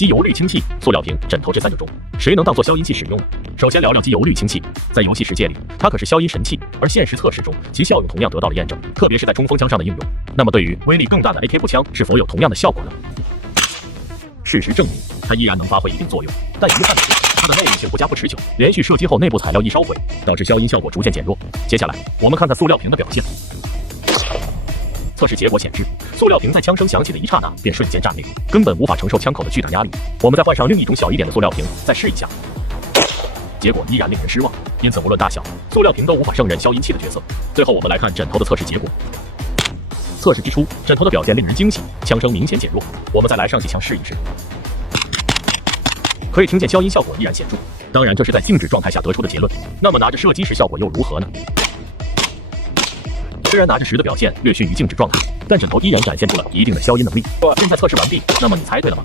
机油滤清器、塑料瓶、枕头这3种中，谁能当作消音器使用呢？首先聊聊机油滤清器，在游戏世界里，它可是消音神器，而现实测试中，其效用同样得到了验证，特别是在冲锋枪上的应用。那么对于威力更大的 AK 步枪，是否有同样的效果呢？事实证明，它依然能发挥一定作用，但遗憾的是，它的耐用性不佳不持久，连续射击后内部材料易烧毁，导致消音效果逐渐减弱。接下来，我们看看塑料瓶的表现。测试结果显示，塑料瓶在枪声响起的一刹那便瞬间炸裂，根本无法承受枪口的巨大压力。我们再换上另一种小一点的塑料瓶，再试一下，结果依然令人失望。因此，无论大小，塑料瓶都无法胜任消音器的角色。最后，我们来看枕头的测试结果。测试之初，枕头的表现令人惊喜，枪声明显减弱。我们再来上气枪试一试，可以听见消音效果依然显著。当然，这是在静止状态下得出的结论。那么拿着射击时效果又如何呢？虽然拿着时的表现略逊于静止状态，但枕头依然展现出了一定的消音能力。现在测试完毕，那么你猜对了吗？